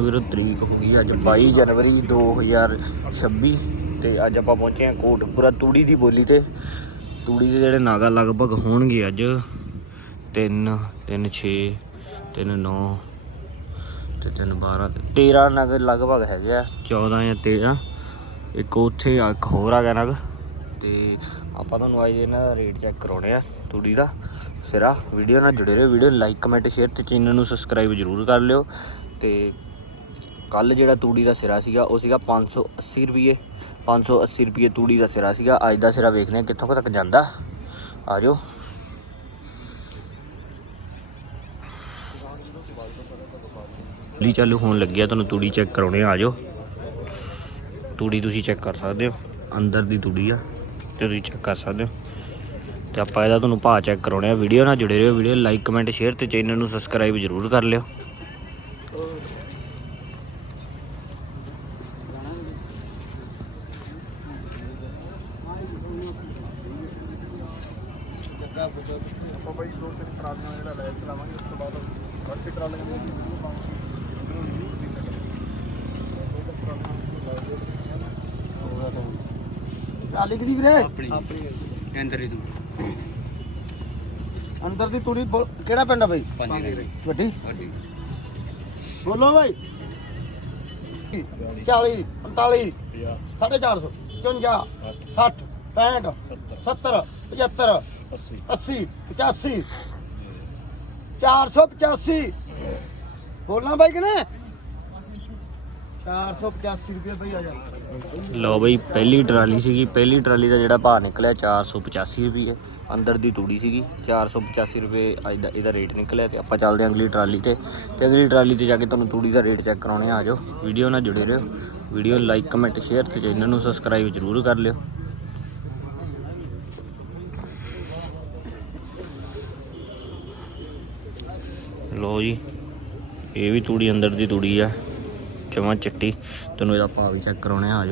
ਵੀਰੋ, ਤਰੀਕ ਹੋ ਗਈ ਅੱਜ 22 ਜਨਵਰੀ 2026 ਤੇ ਅੱਜ ਆਪਾਂ ਪਹੁੰਚੇ ਹਾਂ ਕੋਟਪੁਰਾ ਤੂੜੀ ਦੀ ਬੋਲੀ ਤੇ। ਤੂੜੀ ਦੇ ਜਿਹੜੇ ਨਾਗਾ ਲਗਭਗ ਹੋਣਗੇ ਅੱਜ। 3 3 6 3 9 ਤੇ 3 12 13 ਨਗ ਲਗਭਗ ਹੈਗੇ ਆ। 14 ਜਾਂ 13 ਇੱਕ ਉੱਥੇ ਇੱਕ ਹੋਰ ਆ ਗਿਆ ਨਗ। ਤੇ ਆਪਾਂ ਤੁਹਾਨੂੰ ਅੱਜ ਇਹਨਾਂ ਦਾ ਰੇਟ ਚੈੱਕ ਕਰਾਉਣੇ ਆ ਤੂੜੀ ਦਾ। ਸਿਰਾ, ਵੀਡੀਓ ਨਾਲ ਜੁੜੇ ਰਹੋ। ਵੀਡੀਓ ਲਾਈਕ, ਕਮੈਂਟ, ਸ਼ੇਅਰ ਤੇ ਚੈਨਲ ਨੂੰ ਸਬਸਕ੍ਰਾਈਬ ਜ਼ਰੂਰ ਕਰ ਲਿਓ। ਤੇ ਕੱਲ ਜਿਹੜਾ ਤੂੜੀ ਦਾ ਸਿਰਾ ਸੀਗਾ, ਉਹ ਸੀਗਾ 580 ਰੁਪਏ 580 ਰੁਪਏ ਤੂੜੀ ਦਾ ਸਿਰਾ ਸੀਗਾ। ਅੱਜ ਦਾ ਸਿਰਾ ਵੇਖਦੇ ਹਾਂ ਕਿੱਥੋਂ ਤੱਕ ਜਾਂਦਾ। ਆ ਜਾਓ। ਲੀ ਚਾਲੂ ਹੋਣ ਲੱਗਿਆ, ਤੁਹਾਨੂੰ ਤੂੜੀ ਚੈੱਕ ਕਰਾਉਣੇ ਆ ਜਾਓ। ਤੂੜੀ ਤੁਸੀਂ ਚੈੱਕ ਕਰ ਸਕਦੇ ਹੋ। ਅੰਦਰ ਦੀ ਤੂੜੀ ਆ, ਤੇ ਤੁਸੀਂ ਚੈੱਕ ਕਰ ਸਕਦੇ ਹੋ। ਤੇ ਆਪਾਂ ਇਹਦਾ ਤੁਹਾਨੂੰ ਭਾਅ ਚੈੱਕ ਕਰਾਉਣੇ ਆ। ਵੀਡੀਓ ਨਾਲ ਜੁੜੇ ਰਹੋ, ਵੀਡੀਓ ਲਾਈਕ ਕਮੈਂਟ ਸ਼ੇਅਰ ਤੇ ਚੈਨਲ ਨੂੰ ਸਬਸਕ੍ਰਾਈਬ ਜ਼ਰੂਰ ਕਰ ਲਿਓ ਆਪਾਂ ਬਾਈ ਦੋ ਤਿੰਨ ਟਰਾਲੀਆਂ ਜਿਹੜਾ ਲੈ ਚਲਾਵਾਂਗੇ ਉਸ ਤੋਂ ਬਾਅਦ ਕੱਟ ਟਰਾਲੀਆਂ ਦੇ ਵਿੱਚ ਵੀ ਪਾਵਾਂਗੇ ਉਧਰੋਂ ਵੀ ਟਰਾਲੀ ਕਿਦੀ ਵੀਰੇ? ਆਪਣੀ। ਅੰਦਰ ਹੀ। ਤੂੰ। ਅੰਦਰ ਦੀ ਤੂੜੀ ਬੋ- ਕਿਹੜਾ ਪਿੰਡ ਆ ਬਾਈ? ਪੰਜ ਗਰੇ ਵੱਡੀ ਬੋਲੋ ਬਾਈ। 40 45 450 55 60 65 70 75 80 85 485 ਬੋਲਣਾ ਬਾਈ ਕਿ 485 ਰੁਪਏ ਬਈ ਆ ਜਾ। ਲਓ ਬਈ, ਪਹਿਲੀ ਟਰਾਲੀ ਸੀਗੀ। ਪਹਿਲੀ ਟਰਾਲੀ ਦਾ ਜਿਹੜਾ ਭਾਅ ਨਿਕਲਿਆ 485 ਰੁਪਏ। ਅੰਦਰ ਦੀ ਤੂੜੀ ਸੀਗੀ 485 ਰੁਪਏ ਅੱਜ ਦਾ ਇਹਦਾ ਰੇਟ ਨਿਕਲਿਆ ਤੇ ਆਪਾਂ ਚੱਲਦੇ ਹਾਂ ਅਗਲੀ ਟਰਾਲੀ ਤੇ। ਤੇ ਅਗਲੀ ਟਰਾਲੀ ਤੇ ਜਾ ਕੇ ਤੁਹਾਨੂੰ ਤੂੜੀ ਦਾ ਰੇਟ ਚੈੱਕ ਕਰਾਉਣੇ ਆ ਜਾਓ। ਵੀਡੀਓ ਨਾਲ ਜੁੜੇ ਰਹੋ। ਵੀਡੀਓ ਲਾਈਕ ਕਮੈਂਟ ਸ਼ੇਅਰ ਤੇ ਚੈਨਲ ਨੂੰ ਸਬਸਕ੍ਰਾਈਬ ਜ਼ਰੂਰ ਕਰ ਲਿਓ। ਲਓ ਜੀ, ਇਹ ਵੀ ਤੂੜੀ ਅੰਦਰ ਦੀ ਤੂੜੀ ਆ। ਜਮਾਂ ਚਿੱਟੀ? ਤੁਹਾਨੂੰ ਇਹਦਾ ਭਾਅ ਵੀ ਚੈੱਕ ਕਰਾਉਣੇ ਆ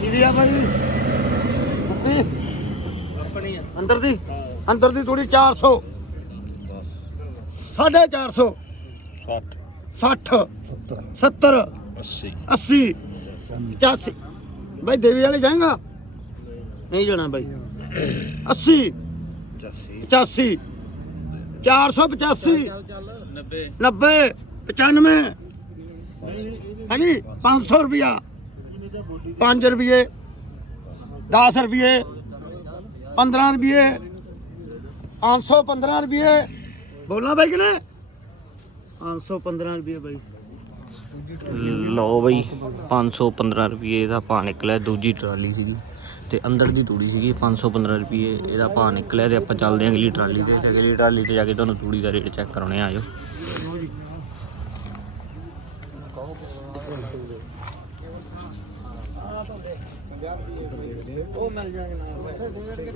ਕਿਹਦੀ ਭਾਈ? ਆਪਣੀ ਆ। ਅੰਦਰ ਦੀ? ਅੰਦਰ ਦੀ ਥੋੜੀ 400 450 60 70 80 80 85 ਭਾਈ ਦੇਵੀ ਵਾਲੇ ਜਾਏਗਾ? ਨਹੀਂ ਜਾਣਾ ਭਾਈ 80 85 485 90 90 95 ਹਾਂਜੀ 500 ਰੁਪਿਆ 5 ਰੁਪਏ। 10 ਰੁਪਏ। 15 ਰੁਪਏ। 515 ਰੁਪਏ। ਬੋਲਣਾ ਬਾਈ ਕਿ ਨਾ 515 ਰੁਪਏ ਬਾਈ। ਲਓ ਬਈ 515 ਰੁਪਏ ਦਾ ਭਾਅ ਨਿਕਲਿਆ, ਦੂਜੀ ਟਰਾਲੀ ਸੀਗੀ ਤੇ ਅੰਦਰ ਦੀ ਤੂੜੀ ਸੀਗੀ 515 ਰੁਪਏ ਇਹਦਾ ਭਾਅ ਨਿਕਲਿਆ ਤੇ ਆਪਾਂ ਚੱਲਦੇ ਹਾਂ ਅਗਲੀ ਟਰਾਲੀ ਤੇ ਤੇ ਅਗਲੀ ਟਰਾਲੀ ਤੇ ਜਾ ਕੇ ਤੁਹਾਨੂੰ ਤੂੜੀ ਦਾ ਰੇਟ ਚੈੱਕ ਕਰਾਉਣੇ ਆ, ਆਜੋ। ਉਹ ਮਿਲ ਜਾਣਗੇ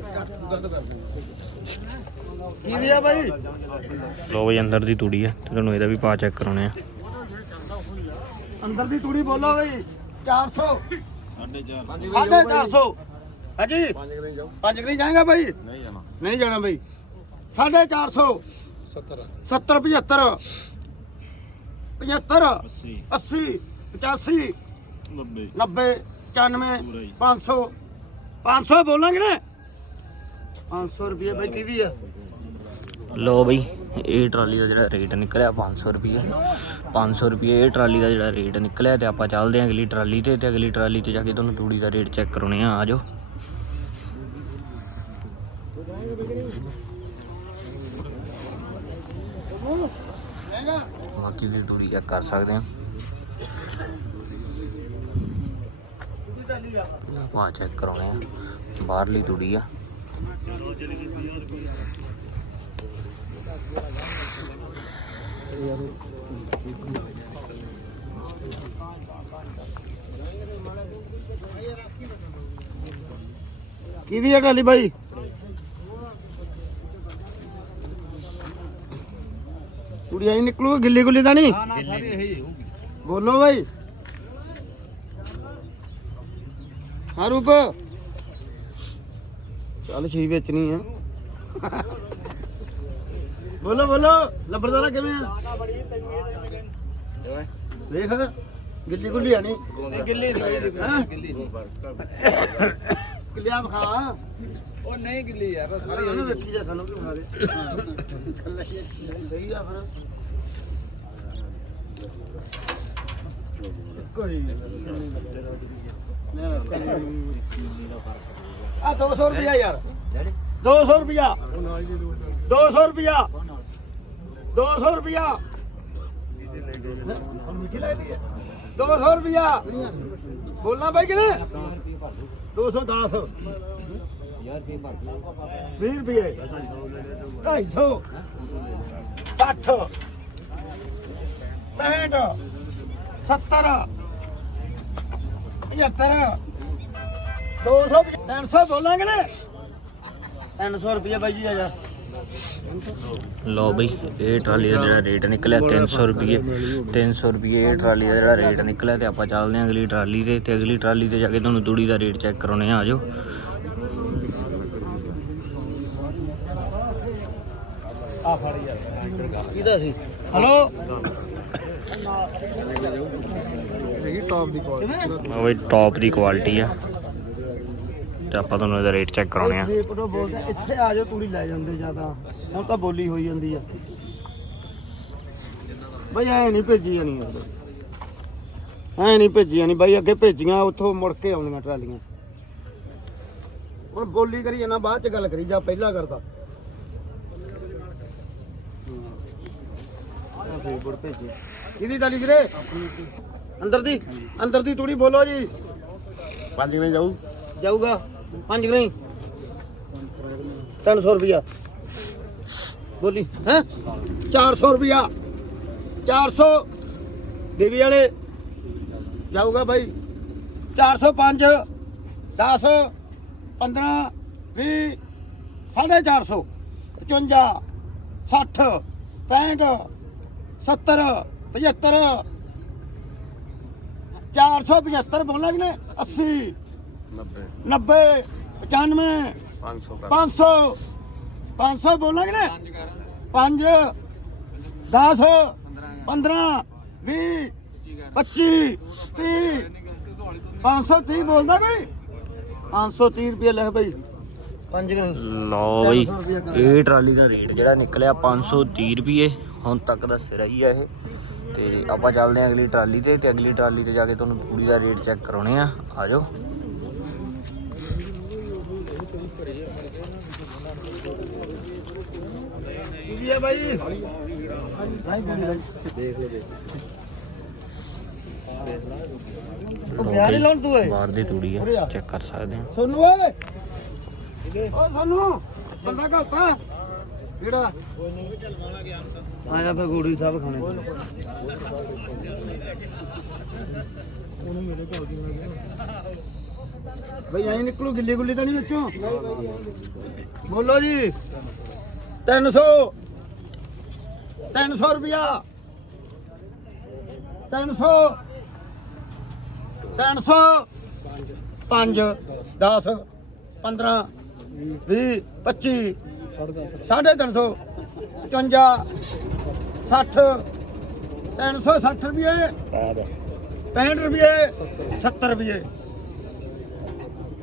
ਕੀ ਦਿਆ ਬਾਈ? ਲਓ ਬਈ ਅੰਦਰ ਦੀ ਤੂੜੀ ਆ। ਤੇ ਤੁਹਾਨੂੰ ਇਹਦਾ ਵੀ ਭਾਅ ਚੈੱਕ ਕਰਾਉਣੇ ਆ। ਅੰਦਰ ਦੀ ਤੂੜੀ ਬੋਲੋ ਬਈ। 400 ਸਾਡੇ ਚਾਰ ਸਾਢੇ 400 ਹਾਂਜੀ ਪੰਜ ਗਰੀ ਜਾਏਗਾ ਬਾਈ? ਨਹੀਂ ਜਾਣਾ। ਨਹੀਂ ਜਾਣਾ ਬਾਈ। ਸਾਢੇ 400 70 70 75 75 80 80 85 90 90 95 ਪੂਰਾ ਹੀ। 500 500 ਬੋਲਾਂਗੇ ਨਾ? 500 ਰੁਪਏ ਬਾਈ, ਕਿਹਦੀ ਆ? ਲਓ ਬਈ, ਇਹ ਟਰਾਲੀ ਦਾ ਜਿਹੜਾ ਰੇਟ ਨਿਕਲਿਆ 500 ਰੁਪਏ 500 ਰੁਪਏ ਇਹ ਟਰਾਲੀ ਦਾ ਜਿਹੜਾ ਰੇਟ ਨਿਕਲਿਆ ਤੇ ਆਪਾਂ ਚੱਲਦੇ ਹਾਂ ਅਗਲੀ ਟਰਾਲੀ ਤੇ ਤੇ ਅਗਲੀ ਟਰਾਲੀ ਤੇ ਜਾ ਕੇ ਤੁਹਾਨੂੰ ਤੂੜੀ ਦਾ ਰੇਟ ਚੈੱਕ ਕਰਾਉਣੇ ਆ ਆਜੋ ਬਾਕੀ ਦੀ ਤੂੜੀ ਚੈੱਕ ਕਰ ਸਕਦੇ ਹਾਂ। ਹਾਂ ਚੈੱਕ ਕਰਾਉਣੇ ਆ। ਬਾਹਰਲੀ ਤੂੜੀ ਆ। ਕਿਹਦੀ ਆ ਟਾਲੀ ਬਾਈ? ਕੁੜੀ ਆਈ ਨਿਕਲੂ ਗਿੱਲੀ ਗੁੱਲੀ ਤਾਂ ਨਹੀਂ। ਬੋਲੋ ਬਾਈ। ਹਾਂ ਰੂਪ ਚੱਲ ਛੀ ਵੇਚਣੀ ਆ ਬੋਲੋ ਬੋਲੋ ਲੱਭਰਦਾਰਾ ਕਿਵੇਂ ਆ ਵੇਖ ਗਿੱਲੀ ਗੁੱਲੀ ਆ ਨਹੀਂ ਗਿੱਲੀ ਨਹੀਂ ਹੈਂ? ਗਿੱਲੀ ਨਹੀਂ ਕਿਲਿਆ ਵਿਖਾ ਉਹ ਨਹੀਂ ਗਿੱਲੀ ਯਾਰ ਸਾਰੀ ਉਹਨੂੰ ਵੇਖੀ ਜਾ ਸਾਨੂੰ ਵੀ ਵਿਖਾ ਦੇ ਕੱਲਾ ਹੀ ਆ। ਸਹੀ ਆ ਫਿਰ ਕੋਈ ਆ 200 ਰੁਪਿਆ ਯਾਰ। 200 ਰੁਪਿਆ 200 ਰੁਪਿਆ 200 ਰੁਪਿਆ ਮਿੱਠੀ ਲੱਗਦੀ ਹੈ। 200 ਰੁਪਿਆ ਬੋਲਣਾ ਬਾਈ ਕਿਨੇ 210 20 ਰੁਪਏ 250 60 65 70 75 200 300 ਬੋਲਾਂਗੇ ਨਾ। 300 ਰੁਪਏ ਬਾਈ ਜੀ ਆ ਜਾ। ਲਓ ਬਈ ਇਹ ਟਰਾਲੀ ਦਾ ਜਿਹੜਾ ਰੇਟ ਨਿਕਲਿਆ 300 ਰੁਪਏ 300 ਰੁਪਏ ਇਹ ਟਰਾਲੀ ਦਾ ਜਿਹੜਾ ਰੇਟ ਨਿਕਲਿਆ ਤੇ ਆਪਾਂ ਚੱਲਦੇ ਹਾਂ ਅਗਲੀ ਟਰਾਲੀ ਤੇ ਤੇ ਅਗਲੀ ਟਰਾਲੀ ਤੇ ਜਾ ਕੇ ਤੁਹਾਨੂੰ ਤੂੜੀ ਦਾ ਰੇਟ ਚੈੱਕ ਕਰਾਉਣੇ ਆ ਆਜੋ ਕਿਹਦਾ ਸੀ? ਹਲੋ। ਟੌਪ ਦੀ ਕੁਆਲਿਟੀ ਉਹ ਬਈ ਟੌਪ ਦੀ ਕੁਆਲਿਟੀ ਆ। ਤੇ ਆਪਾਂ ਤੁਹਾਨੂੰ ਇਹਦਾ ਰੇਟ ਚੈੱਕ ਕਰਾਉਣੇ ਆ। ਇੱਥੇ ਆ ਜਾਓ ਤੂੜੀ ਲੈ ਜਾਂਦੇ ਜ਼ਿਆਦਾ। ਹੁਣ ਤਾਂ ਬੋਲੀ ਹੋਈ ਜਾਂਦੀ ਆ। ਬਈ ਐ ਨਹੀਂ ਭੇਜੀ ਜਾਣੀ ਐ ਨਹੀਂ ਭੇਜੀ ਜਾਣੀ। ਬਾਈ ਅੱਗੇ ਭੇਜੀਆਂ ਉੱਥੋਂ ਮੁੜ ਕੇ ਆਉਣੀਆਂ ਟਰਾਲੀਆਂ। ਹੁਣ ਬੋਲੀ ਕਰੀ ਜਾਣਾ ਬਾਅਦ ਚ ਗੱਲ ਕਰੀ ਜਾ ਪਹਿਲਾਂ ਕਰਦਾ। ਬੁੜ ਭੇਜੀ। ਕਿਹਦੀ ਟਾਲੀ ਵੀਰੇ? ਅੰਦਰ ਦੀ ਅੰਦਰ ਦੀ ਤੂੜੀ ਬੋਲੋ ਜੀ। ਪੰਜ ਕਿਵੇਂ ਜਾਊ? ਜਾਊਗਾ। ਪੰਜ ਨਹੀਂ 300 ਰੁਪਿਆ ਬੋਲੀ ਹੈ? 400 ਰੁਪਿਆ 400 ਦੇਵੀ ਵਾਲੇ ਜਾਊਗਾ ਭਾਈ 405 10 15 20 450 55 60 65 70 75 475 ਬੋਲਾਂ ਕਿ ਨੇ 80 90 95 500 500 500 ਬੋਲਾਂਗੇ ਨਾ 5 10 15 20 25 30 530 ਬੋਲਦਾ ਬਈ 530 ਰੁਪਏ ਲਿਖ ਬਈ। 5 ਲਓ ਬਈ ਇਹ ਟਰਾਲੀ ਦਾ ਰੇਟ ਜਿਹੜਾ ਨਿਕਲਿਆ 530 ਰੁਪਏ। ਹੁਣ ਤੱਕ ਦਾ ਸਿਰਾ ਹੀ ਆ ਇਹ। ਤੇ ਆਪਾਂ ਚੱਲਦੇ ਹਾਂ ਅਗਲੀ ਟਰਾਲੀ ਤੇ ਤੇ ਅਗਲੀ ਟਰਾਲੀ ਤੇ ਜਾ ਕੇ ਤੁਹਾਨੂੰ ਤੂੜੀ ਦਾ ਰੇਟ ਚੈੱਕ ਕਰਾਉਣੇ ਆ। ਆਜੋ ਕੀ ਹੈ ਬਾਈ। ਦੇਖ ਲੈ ਉਹ ਪਿਆਰ ਲਾਉਣ ਤੂੰ ਏ। ਬਾਹਰ ਦੀ ਤੂੜੀ ਆ ਚੈੱਕ ਕਰ ਸਕਦੇ ਆ ਸੋਨੂ ਓਏ। ਓ ਸੋਨੂ ਬੰਦਾ ਘਲਤਾ। ਕਿਹੜਾ? ਆਇਆ ਫੇ ਗੋੜੀ ਸਾਹਿਬ ਖਾਣੇ ਬਈ ਐਂ ਨਿਕਲੂ ਗਿੱਲੀ ਗੁੱਲੀ ਤਾਂ ਨਹੀਂ ਵਿੱਚੋਂ? ਬੋਲੋ ਜੀ। 300 300 ਰੁਪਿਆ 300 300 5 10 15 20 25 ਸਾਢੇ 300 55 60 360 ਰੁਪਏ। 65 ਰੁਪਏ 70 ਰੁਪਏ।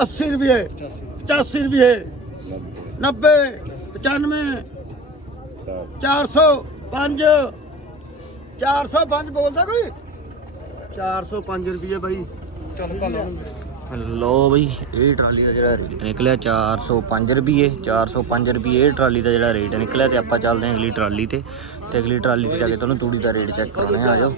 80 ਰੁਪਏ 85 ਰੁਪਏ। 90 95 405 405 ਬੋਲਦਾ ਕੋਈ? 405 ਰੁਪਏ ਬਾਈ। ਲੋ ਬਈ, ਇਹ ਟਰਾਲੀ ਦਾ ਜਿਹੜਾ ਰੇਟ ਨਿਕਲਿਆ 405 ਰੁਪਏ 405 ਰੁਪਏ ਇਹ ਟਰਾਲੀ ਦਾ ਜਿਹੜਾ ਰੇਟ ਨਿਕਲਿਆ ਤੇ ਆਪਾਂ ਚੱਲਦੇ ਹਾਂ ਅਗਲੀ ਟਰਾਲੀ ਤੇ ਤੇ ਅਗਲੀ ਟਰਾਲੀ ਤੇ ਜਾ ਕੇ ਤੁਹਾਨੂੰ ਤੂੜੀ ਦਾ ਰੇਟ ਚੈੱਕ ਕਰਾਉਣੇ ਆ ਜਾਓ।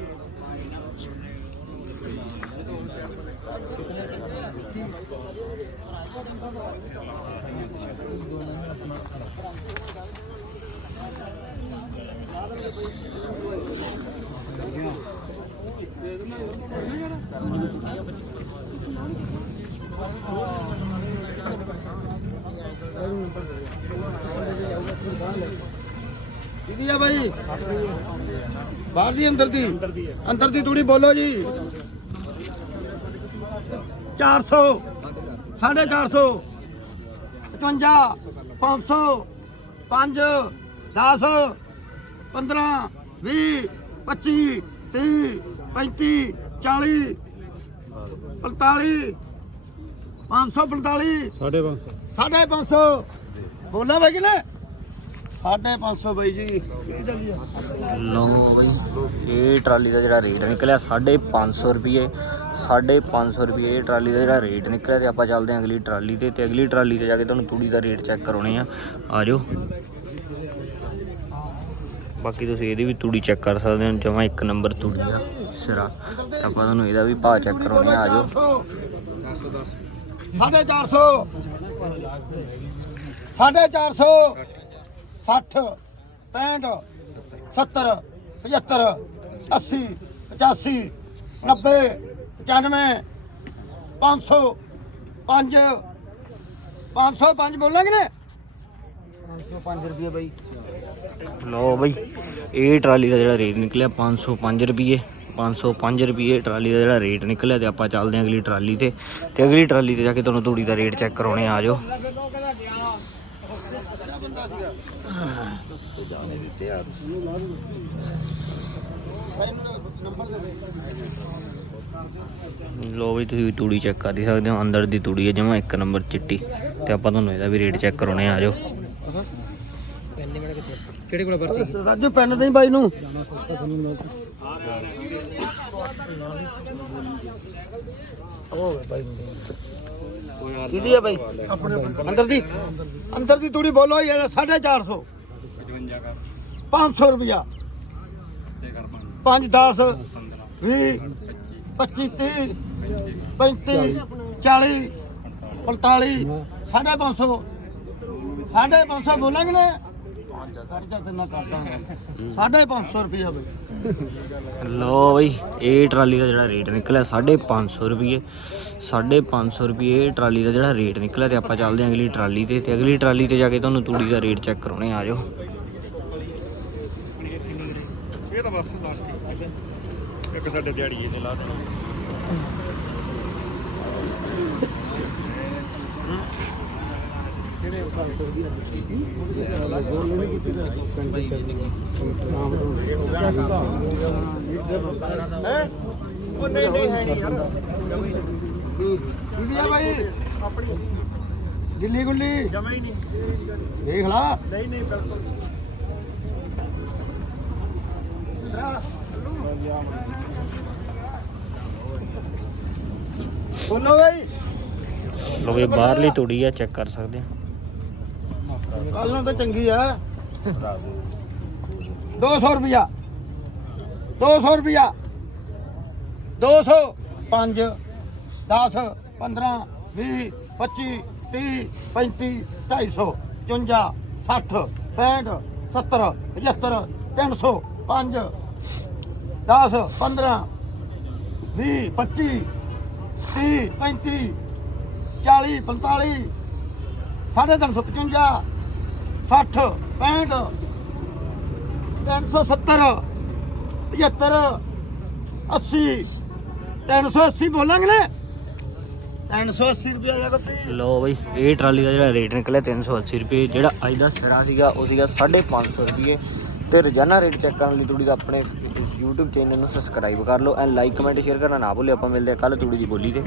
ਬਾਹਰ ਦੀ ਅੰਦਰ ਦੀ? ਅੰਦਰ ਦੀ ਤੂੜੀ ਬੋਲੋ ਜੀ। 400 450 55 500 5 10 15 20 25 30 35 40 45 545 ਸਾਢੇ 500 ਸਾਢੇ 500 ਬੋਲਾ ਬਾਈ ਕਿਨੇ ਸਾਢੇ 500 ਬਾਈ ਜੀ। ਕਿਹੜੀ ਚੱਲੀ ਆ ਲਓ ਬਈ ਇਹ ਟਰਾਲੀ ਦਾ ਜਿਹੜਾ ਰੇਟ ਨਿਕਲਿਆ 550 ਰੁਪਏ 550 ਰੁਪਏ ਇਹ ਟਰਾਲੀ ਦਾ ਜਿਹੜਾ ਰੇਟ ਨਿਕਲਿਆ ਤੇ ਆਪਾਂ ਚੱਲਦੇ ਹਾਂ ਅਗਲੀ ਟਰਾਲੀ ਤੇ ਤੇ ਅਗਲੀ ਟਰਾਲੀ ਤੇ ਜਾ ਕੇ ਤੁਹਾਨੂੰ ਤੂੜੀ ਦਾ ਰੇਟ ਚੈੱਕ ਕਰਾਉਣੇ ਆ। ਆ ਜਾਓ। ਬਾਕੀ ਤੁਸੀਂ ਇਹਦੀ ਵੀ ਤੂੜੀ ਚੈੱਕ ਕਰ ਸਕਦੇ ਹੋ ਜਮਾ ਇੱਕ ਨੰਬਰ ਤੂੜੀ ਆ ਸਿਰਾ। ਆਪਾਂ ਤੁਹਾਨੂੰ ਇਹਦਾ ਵੀ ਭਾਅ ਚੈੱਕ ਕਰਾਉਣੇ ਆ ਆ ਜਾਓ। ਸਾਢੇ 400 ਸਾਢੇ 400 60 65 70 75 80 85 90 95 500 5 505 ਬੋਲਾਂਗੇ ਨੇ 505 ਰੁਪਏ ਬਾਈ। ਲਓ ਬਈ ਇਹ ਟਰਾਲੀ ਦਾ ਜਿਹੜਾ ਰੇਟ ਨਿਕਲਿਆ 505 ਰੁਪਏ 505 ਰੁਪਏ ਟਰਾਲੀ ਦਾ ਜਿਹੜਾ ਰੇਟ ਨਿਕਲਿਆ ਤੇ ਆਪਾਂ ਚੱਲਦੇ ਹਾਂ ਅਗਲੀ ਟਰਾਲੀ ਤੇ। ਤੇ ਅਗਲੀ ਟਰਾਲੀ ਤੇ ਜਾ ਕੇ ਤੁਹਾਨੂੰ ਤੂੜੀ ਦਾ ਰੇਟ ਚੈੱਕ ਕਰਾਉਣੇ ਆ ਜਾਓ। ਲੋ ਵੀ ਤੁਸੀਂ ਤੂੜੀ ਚੈੱਕ ਕਰ ਹੀ ਸਕਦੇ ਹੋ ਅੰਦਰ ਦੀ ਤੂੜੀ ਹੈ ਜਮਾ ਇੱਕ ਨੰਬਰ ਚਿੱਟੀ। ਤੇ ਆਪਾਂ ਤੁਹਾਨੂੰ ਇਹਦਾ ਵੀ ਰੇਟ ਚੈੱਕ ਕਰਾਉਣੇ ਆ ਜਾਓ। ਕਿਹੜੇ ਕੋਲ ਪਰਚੀ? ਰਾਜੂ ਪੈਨ ਦੇ ਬਾਈ ਨੂੰ। ਕਿਹਦੀ ਹੈ ਬਾਈ? ਅੰਦਰ ਦੀ। ਅੰਦਰ ਦੀ ਤੂੜੀ ਬੋਲੋ ਯਾਰ 450 500 ਰੁਪਿਆ 5 10 20 25 30 35 40 45 550 550 ਬੋਲਾਂਗੇ ਨਾ ਕਰਦਾ ਤੇ ਨਾ। ਕਰਦਾ ਸਾਢੇ 500 ਰੁਪਿਆ ਬਈ। ਲੋ ਬਈ, ਇਹ ਟਰਾਲੀ ਦਾ ਜਿਹੜਾ ਰੇਟ ਨਿਕਲਿਆ 550 ਰੁਪਏ 550 ਰੁਪਏ ਇਹ ਟਰਾਲੀ ਦਾ ਜਿਹੜਾ ਰੇਟ ਨਿਕਲਿਆ ਤੇ ਆਪਾਂ ਚੱਲਦੇ ਹਾਂ ਅਗਲੀ ਟਰਾਲੀ ਤੇ ਤੇ ਅਗਲੀ ਟਰਾਲੀ ਤੇ ਜਾ ਕੇ ਤੁਹਾਨੂੰ ਤੂੜੀ ਦਾ ਰੇਟ ਚੈੱਕ ਕਰਾਉਣੇ ਆ ਜਾਓ। ਇਹ ਤਾਂ ਬਸ ਲਾਸਟ ਇੱਕ ਸਾਡੇ ਦਿਹਾੜੀ ਇਹਨੇ ਲਾ ਦੇਣਾ। ਉਹ ਨਹੀਂ ਨਹੀਂ ਹੈ ਨਹੀਂ ਯਾਰ ਕਿਹਦੀ ਆ ਬਾਈ। ਆਪਣੀ ਗਿੱਲੀ ਗੁੱਲੀ ਜਮਾ ਹੀ ਨਹੀਂ ਦੇਖ ਲਾ ਨਹੀਂ ਨਹੀਂ ਬਿਲਕੁਲ ਬੋਲੋ ਬਾਈ ਲੋ ਬਈ ਬਾਹਰਲੀ ਤੂੜੀ ਆ ਚੈੱਕ ਕਰ ਸਕਦੇ ਆ। ਕੱਲ ਨੂੰ ਤਾਂ ਚੰਗੀ ਆ। 200 ਰੁਪਿਆ 200 ਰੁਪਿਆ 200 5 10 15 20 25 30 35 250 55 60 65 70 75 300 5 10 15 20 25 30 35 40 45 ਸਾਢੇ ਤਿੰਨ ਸੌ ਪਚਵੰਜਾ। 60 65 370 75 80 380 ਬੋਲਾਂਗੇ ਨੇ? 380 ਰੁਪਏ ਆ ਗੱਪੀ ਲੋ ਬਈ, ਇਹ ਟਰਾਲੀ ਦਾ ਜਿਹੜਾ ਰੇਟ ਨਿਕਲਿਆ 380 ਰੁਪਏ, ਜਿਹੜਾ ਅੱਜ ਦਾ ਸਿਰਾ ਸੀਗਾ, ਉਹ ਸੀਗਾ 550 ਰੁਪਏ। ਤੇ ਰੋਜ਼ਾਨਾ ਰੇਟ ਚੈੱਕ ਕਰਨ ਲਈ ਤੂੜੀ ਦਾ ਆਪਣੇ YouTube ਚੈਨਲ ਨੂੰ ਸਬਸਕ੍ਰਾਈਬ ਕਰ ਲਓ ਐਂਡ ਲਾਈਕ ਕਮੈਂਟ ਸ਼ੇਅਰ ਕਰਨਾ ਨਾ ਭੁੱਲਿਓ। ਆਪਾਂ ਮਿਲਦੇ ਹਾਂ ਕੱਲ ਤੂੜੀ ਦੀ ਬੋਲੀ ਤੇ।